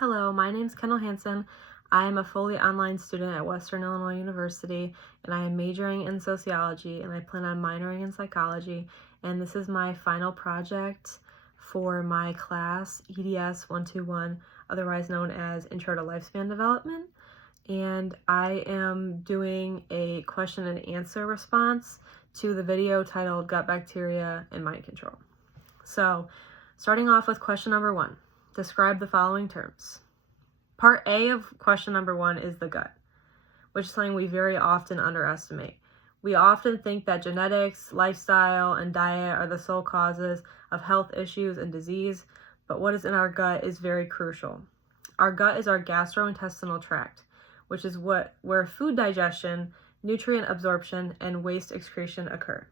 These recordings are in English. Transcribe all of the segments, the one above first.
Hello, my name is Kendall Hanson. I am a fully online student at Western Illinois University, and I am majoring in sociology, and I plan on minoring in psychology. And this is my final project for my class, EDS 121, otherwise known as Intro to Lifespan Development. And I am doing a question and answer response to the video titled Gut Bacteria and Mind Control. So, starting off with question number 1. Describe the following terms. Part A of question number 1 is the gut, which is something we very often underestimate. We often think that genetics, lifestyle, and diet are the sole causes of health issues and disease, but what is in our gut is very crucial. Our gut is our gastrointestinal tract, which is where food digestion, nutrient absorption, and waste excretion occur.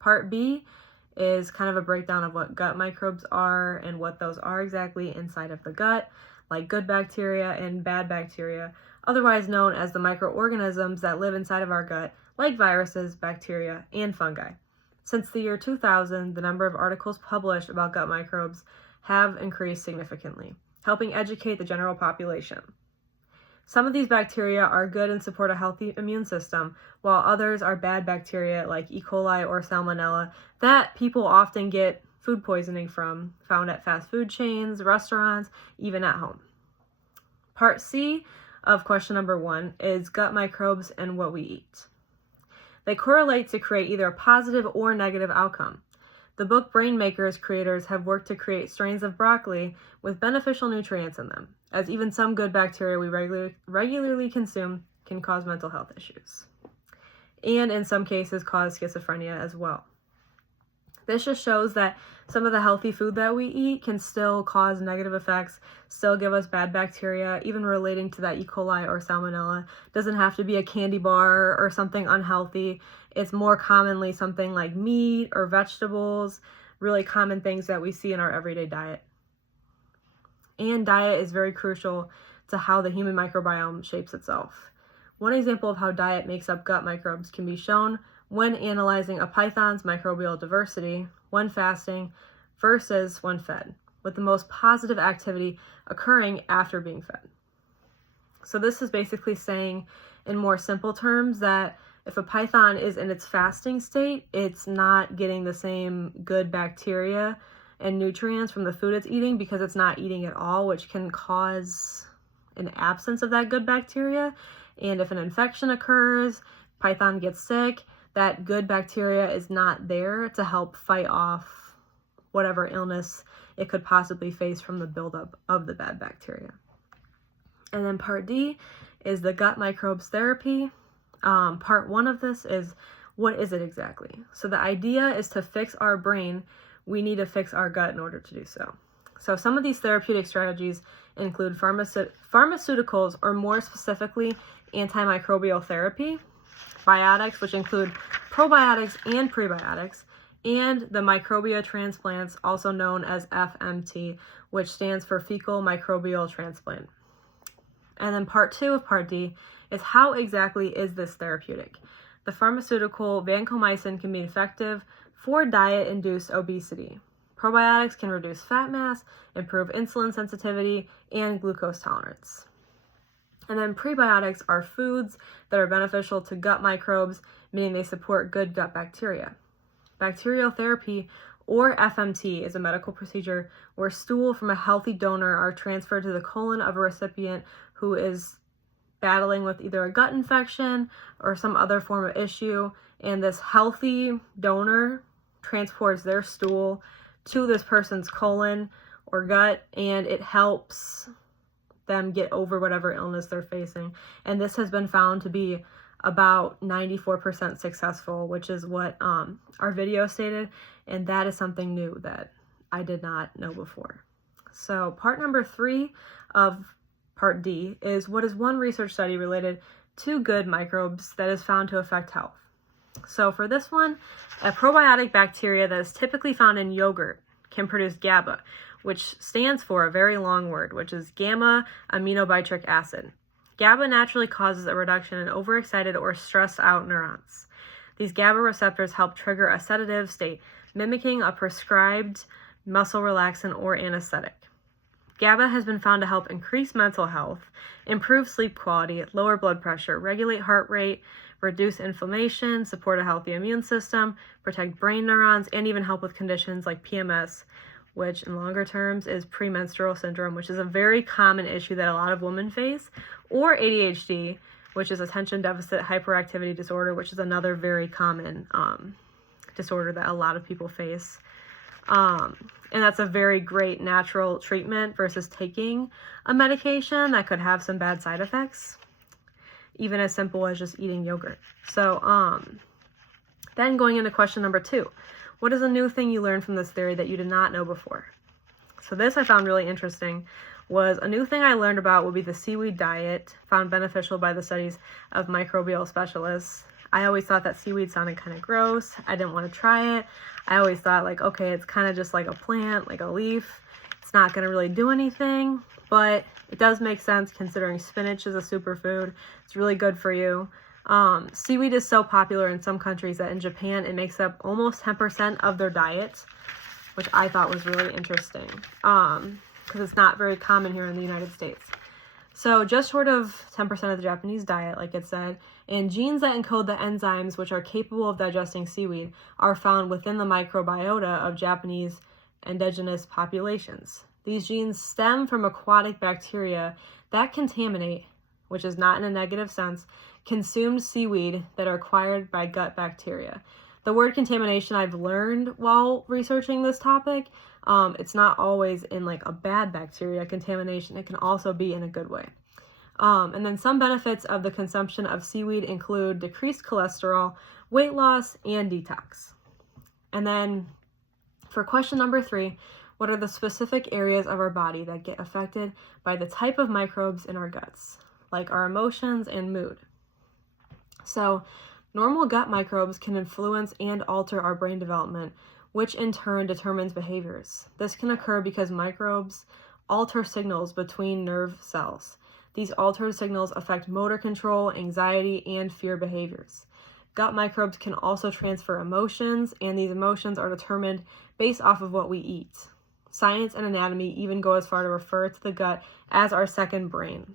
Part B is kind of a breakdown of what gut microbes are and what those are exactly inside of the gut, like good bacteria and bad bacteria, otherwise known as the microorganisms that live inside of our gut, like viruses, bacteria, and fungi. Since the year 2000, the number of articles published about gut microbes have increased significantly, helping educate the general population. Some of these bacteria are good and support a healthy immune system, while others are bad bacteria like E. coli or Salmonella that people often get food poisoning from, found at fast food chains, restaurants, even at home. Part C of question number 1 is gut microbes and what we eat. They correlate to create either a positive or negative outcome. The book Brain Makers creators have worked to create strains of broccoli with beneficial nutrients in them, as even some good bacteria we regularly consume can cause mental health issues, and in some cases cause schizophrenia as well. This just shows that some of the healthy food that we eat can still cause negative effects, still give us bad bacteria, even relating to that E. coli or Salmonella. Doesn't have to be a candy bar or something unhealthy. It's more commonly something like meat or vegetables, really common things that we see in our everyday diet. And diet is very crucial to how the human microbiome shapes itself. One example of how diet makes up gut microbes can be shown when analyzing a python's microbial diversity when fasting versus when fed, with the most positive activity occurring after being fed. So this is basically saying in more simple terms that if a python is in its fasting state, it's not getting the same good bacteria and nutrients from the food it's eating because it's not eating at all, which can cause an absence of that good bacteria. And if an infection occurs, python gets sick, that good bacteria is not there to help fight off whatever illness it could possibly face from the buildup of the bad bacteria. And then part D is the gut microbes therapy. Part 1 of this is what is it exactly? So the idea is to fix our brain. We need to fix our gut in order to do so. So some of these therapeutic strategies include pharmaceuticals, or more specifically, antimicrobial therapy, biotics, which include probiotics and prebiotics, and the microbia transplants, also known as FMT, which stands for fecal microbial transplant. And then part 2 of part D is how exactly is this therapeutic? The pharmaceutical vancomycin can be effective for diet-induced obesity. Probiotics can reduce fat mass, improve insulin sensitivity, and glucose tolerance. And then prebiotics are foods that are beneficial to gut microbes, meaning they support good gut bacteria. Bacterial therapy, or FMT, is a medical procedure where stool from a healthy donor are transferred to the colon of a recipient who is battling with either a gut infection or some other form of issue, and this healthy donor transports their stool to this person's colon or gut, and it helps them get over whatever illness they're facing. And this has been found to be about 94% successful, which is what our video stated, and that is something new that I did not know before. So part number 3 of part D is what is one research study related to good microbes that is found to affect health. So for this one, a probiotic bacteria that is typically found in yogurt can produce GABA, which stands for a very long word, which is gamma aminobutyric acid. GABA naturally causes a reduction in overexcited or stressed out neurons. These GABA receptors help trigger a sedative state, mimicking a prescribed muscle relaxant or anesthetic. GABA has been found to help increase mental health, improve sleep quality, lower blood pressure, regulate heart rate, reduce inflammation, support a healthy immune system, protect brain neurons, and even help with conditions like PMS, which in longer terms is premenstrual syndrome, which is a very common issue that a lot of women face, or ADHD, which is attention deficit hyperactivity disorder, which is another very common disorder that a lot of people face. And that's a very great natural treatment versus taking a medication that could have some bad side effects, even as simple as just eating yogurt. So then going into question number 2, what is a new thing you learned from this theory that you did not know before? So this I found really interesting. Was a new thing I learned about would be the seaweed diet, found beneficial by the studies of microbial specialists. I always thought that seaweed sounded kind of gross. I didn't want to try it. I always thought like, okay, it's kind of just like a plant, like a leaf. It's not going to really do anything, but it does make sense considering spinach is a superfood. It's really good for you. Seaweed is so popular in some countries that in Japan, it makes up almost 10% of their diet, which I thought was really interesting. Because it's not very common here in the United States. So just short of 10% of the Japanese diet, like it said, and genes that encode the enzymes which are capable of digesting seaweed are found within the microbiota of Japanese indigenous populations. These genes stem from aquatic bacteria that contaminate, which is not in a negative sense, consumed seaweed that are acquired by gut bacteria. The word contamination I've learned while researching this topic. It's not always in like a bad bacteria contamination. It can also be in a good way. And then some benefits of the consumption of seaweed include decreased cholesterol, weight loss, and detox. And then for question number 3, what are the specific areas of our body that get affected by the type of microbes in our guts, like our emotions and mood? So normal gut microbes can influence and alter our brain development, which in turn determines behaviors. This can occur because microbes alter signals between nerve cells. These altered signals affect motor control, anxiety, and fear behaviors. Gut microbes can also transfer emotions, and these emotions are determined based off of what we eat. Science and anatomy even go as far to refer to the gut as our second brain,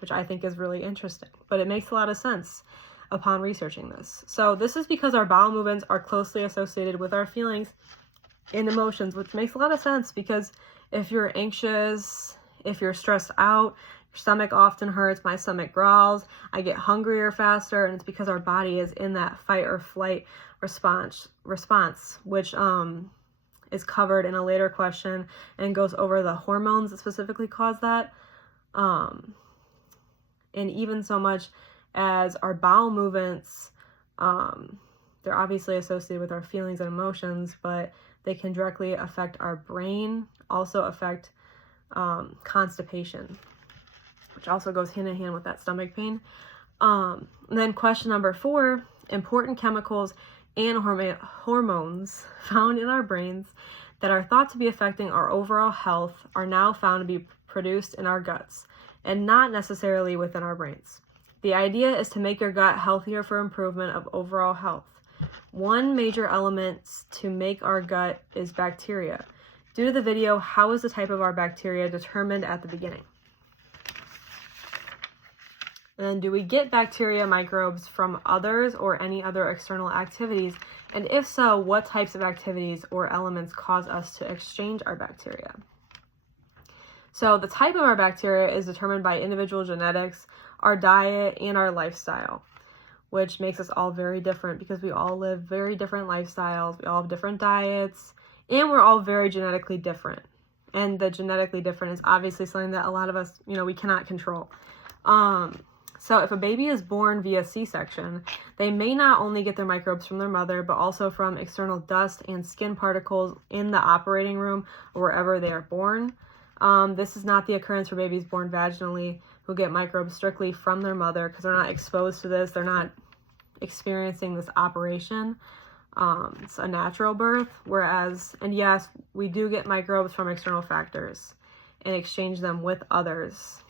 which I think is really interesting, but it makes a lot of sense upon researching this. So this is because our bowel movements are closely associated with our feelings and emotions, which makes a lot of sense because if you're anxious, if you're stressed out, your stomach often hurts, my stomach growls, I get hungrier faster, and it's because our body is in that fight or flight response, which is covered in a later question and goes over the hormones that specifically cause that. And even so much as our bowel movements, they're obviously associated with our feelings and emotions, but they can directly affect our brain, also affect constipation, which also goes hand in hand with that stomach pain. And then question number 4, important chemicals and hormones found in our brains that are thought to be affecting our overall health are now found to be produced in our guts and not necessarily within our brains. The idea is to make your gut healthier for improvement of overall health. One major element to make our gut is bacteria. Due to the video, how is the type of our bacteria determined at the beginning? And then do we get bacteria microbes from others or any other external activities? And if so, what types of activities or elements cause us to exchange our bacteria? So the type of our bacteria is determined by individual genetics, our diet, and our lifestyle, which makes us all very different because we all live very different lifestyles, we all have different diets, and we're all very genetically different. And the genetically different is obviously something that a lot of us, we cannot control. So if a baby is born via C-section, they may not only get their microbes from their mother, but also from external dust and skin particles in the operating room or wherever they are born. This is not the occurrence for babies born vaginally who get microbes strictly from their mother because they're not exposed to this. They're not experiencing this operation. It's a natural birth, and yes, we do get microbes from external factors and exchange them with others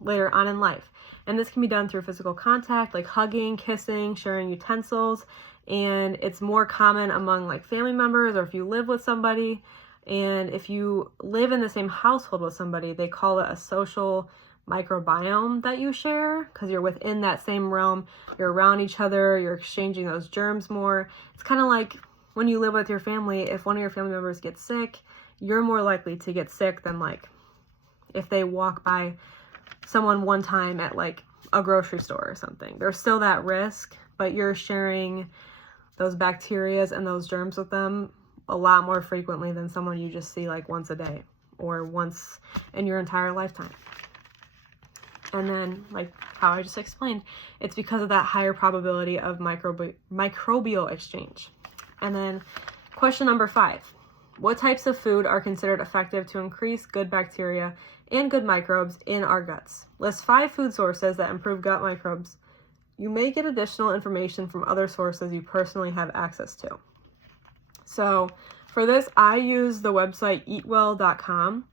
later on in life. And this can be done through physical contact, like hugging, kissing, sharing utensils, and it's more common among like family members or if you live with somebody And if you live in the same household with somebody, they call it a social microbiome that you share, because you're within that same realm, you're around each other, you're exchanging those germs more. It's kind of like when you live with your family, if one of your family members gets sick, you're more likely to get sick than like if they walk by someone one time at like a grocery store or something. There's still that risk, but you're sharing those bacteria and those germs with them a lot more frequently than someone you just see like once a day or once in your entire lifetime. And then, like how I just explained, it's because of that higher probability of microbial exchange. And then question number 5, what types of food are considered effective to increase good bacteria and good microbes in our guts? List 5 food sources that improve gut microbes. You may get additional information from other sources you personally have access to. So for this, I use the website eatwell.com,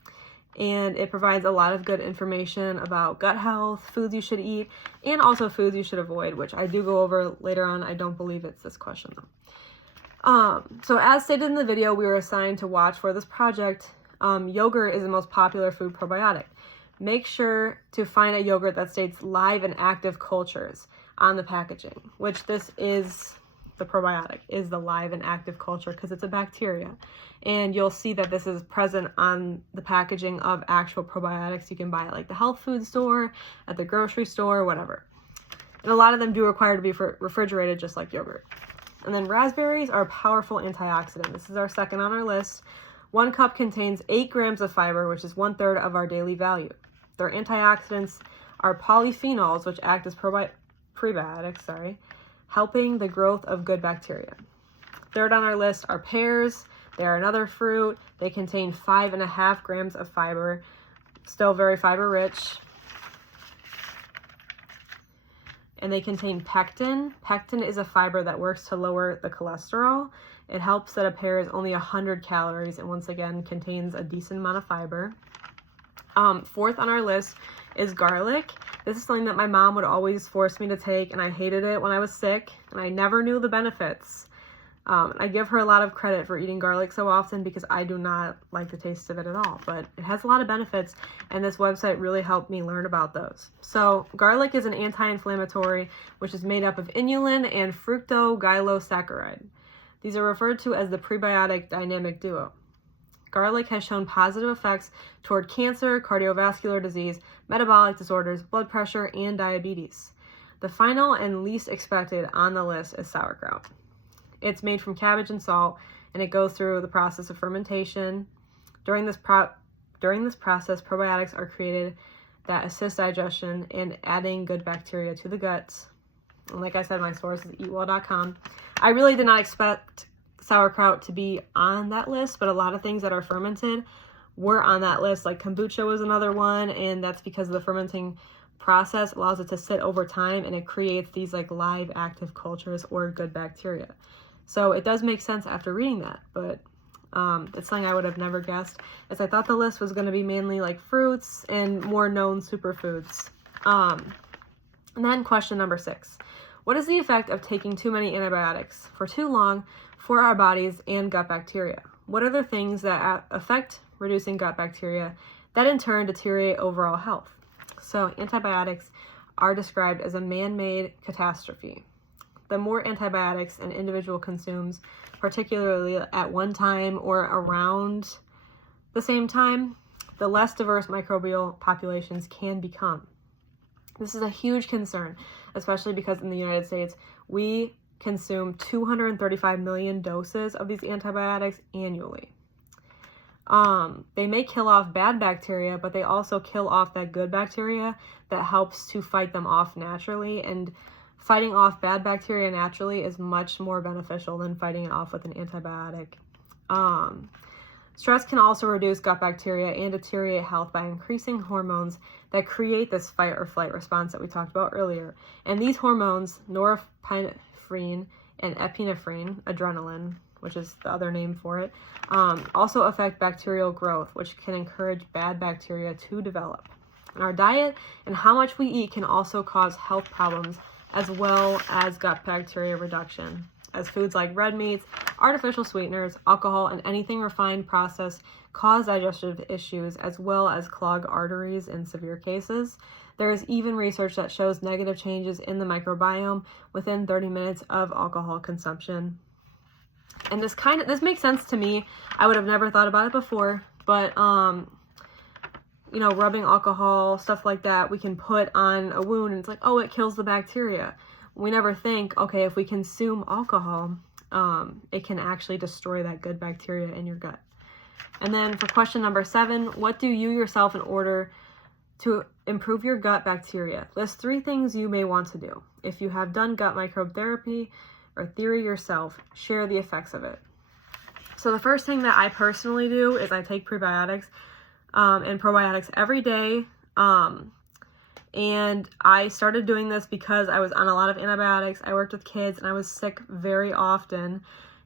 and it provides a lot of good information about gut health, foods you should eat, and also foods you should avoid, which I do go over later on. I don't believe it's this question though. So as stated in the video we were assigned to watch for this project, yogurt is the most popular food probiotic. Make sure to find a yogurt that states live and active cultures on the packaging, which this is the probiotic, is the live and active culture because it's a bacteria. And you'll see that this is present on the packaging of actual probiotics you can buy at like the health food store, at the grocery store, whatever. And a lot of them do require to be refrigerated just like yogurt. And then raspberries are a powerful antioxidant. This is our second on our list. 1 cup contains 8 grams of fiber, which is 1/3 of our daily value. Their antioxidants are polyphenols, which act as prebiotics, helping the growth of good bacteria. Third on our list are pears. They are another fruit. They contain 5.5 grams of fiber, still very fiber rich. And they contain pectin. Pectin is a fiber that works to lower the cholesterol. It helps that a pear is only 100 calories and once again contains a decent amount of fiber. Fourth on our list is garlic. This is something that my mom would always force me to take, and I hated it when I was sick, and I never knew the benefits. I give her a lot of credit for eating garlic so often because I do not like the taste of it at all, but it has a lot of benefits, and this website really helped me learn about those. So garlic is an anti-inflammatory, which is made up of inulin and fructoglycosaccharide. These are referred to as the prebiotic dynamic duo. Garlic has shown positive effects toward cancer, cardiovascular disease, metabolic disorders, blood pressure, and diabetes. The final and least expected on the list is sauerkraut. It's made from cabbage and salt, and it goes through the process of fermentation. During this process, probiotics are created that assist digestion and adding good bacteria to the gut. And like I said, my source is eatwell.com. I really did not expect sauerkraut to be on that list, but a lot of things that are fermented were on that list. Like kombucha was another one, and that's because the fermenting process allows it to sit over time, and it creates these like live active cultures or good bacteria. So it does make sense after reading that, but it's something I would have never guessed, as I thought the list was going to be mainly like fruits and more known superfoods. And then question number 6. What is the effect of taking too many antibiotics for too long for our bodies and gut bacteria? What are the things that affect reducing gut bacteria that in turn deteriorate overall health? So antibiotics are described as a man-made catastrophe. The more antibiotics an individual consumes, particularly at one time or around the same time, the less diverse microbial populations can become. This is a huge concern, especially because in the United States, we consume 235 million doses of these antibiotics annually. They may kill off bad bacteria, but they also kill off that good bacteria that helps to fight them off naturally. And fighting off bad bacteria naturally is much more beneficial than fighting it off with an antibiotic. Stress can also reduce gut bacteria and deteriorate health by increasing hormones that create this fight or flight response that we talked about earlier. And these hormones, norepinephrine and epinephrine, adrenaline, which is the other name for it, also affect bacterial growth, which can encourage bad bacteria to develop. And our diet and how much we eat can also cause health problems as well as gut bacteria reduction, as foods like red meats artificial sweeteners, alcohol, and anything refined processed cause digestive issues as well as clog arteries in severe cases. There is even research that shows negative changes in the microbiome within 30 minutes of alcohol consumption. And this makes sense to me. I would have never thought about it before, but rubbing alcohol, stuff like that, we can put on a wound and it's like, oh, it kills the bacteria. We never think, okay, if we consume alcohol, it can actually destroy that good bacteria in your gut. And then for question number 7, what do you yourself in order to improve your gut bacteria? List 3 things you may want to do. If you have done gut microbe therapy or theory yourself, share the effects of it. So the first thing that I personally do is I take prebiotics and probiotics every day. And I started doing this because I was on a lot of antibiotics. I worked with kids and I was sick very often.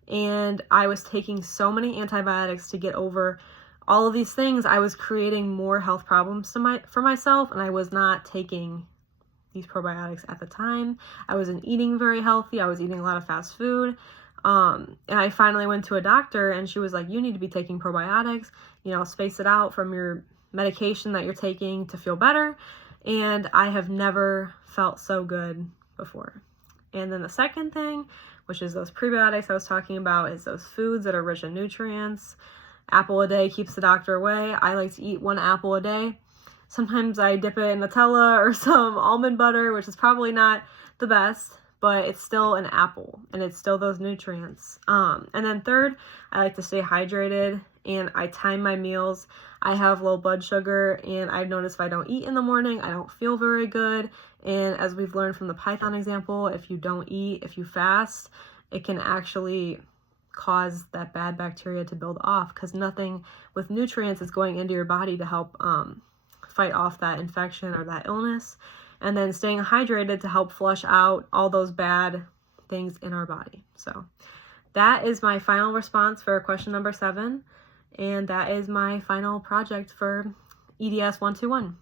And I was taking so many antibiotics to get over all of these things. I was creating more health problems for myself, and I was not taking these probiotics at the time. I wasn't eating very healthy. I was eating a lot of fast food. And I finally went to a doctor and she was like, you need to be taking probiotics, space it out from your medication that you're taking to feel better. And I have never felt so good before. And then the second thing, which is those prebiotics I was talking about, is those foods that are rich in nutrients. Apple a day keeps the doctor away. I like to eat 1 apple a day. Sometimes I dip it in Nutella or some almond butter, which is probably not the best, but it's still an apple and it's still those nutrients. And then third, I like to stay hydrated and I time my meals. I have low blood sugar and I've noticed if I don't eat in the morning, I don't feel very good. And as we've learned from the Python example, if you don't eat, if you fast, it can actually cause that bad bacteria to build off because nothing with nutrients is going into your body to help fight off that infection or that illness. And then staying hydrated to help flush out all those bad things in our body. So that is my final response for question number 7. And that is my final project for EDS 121.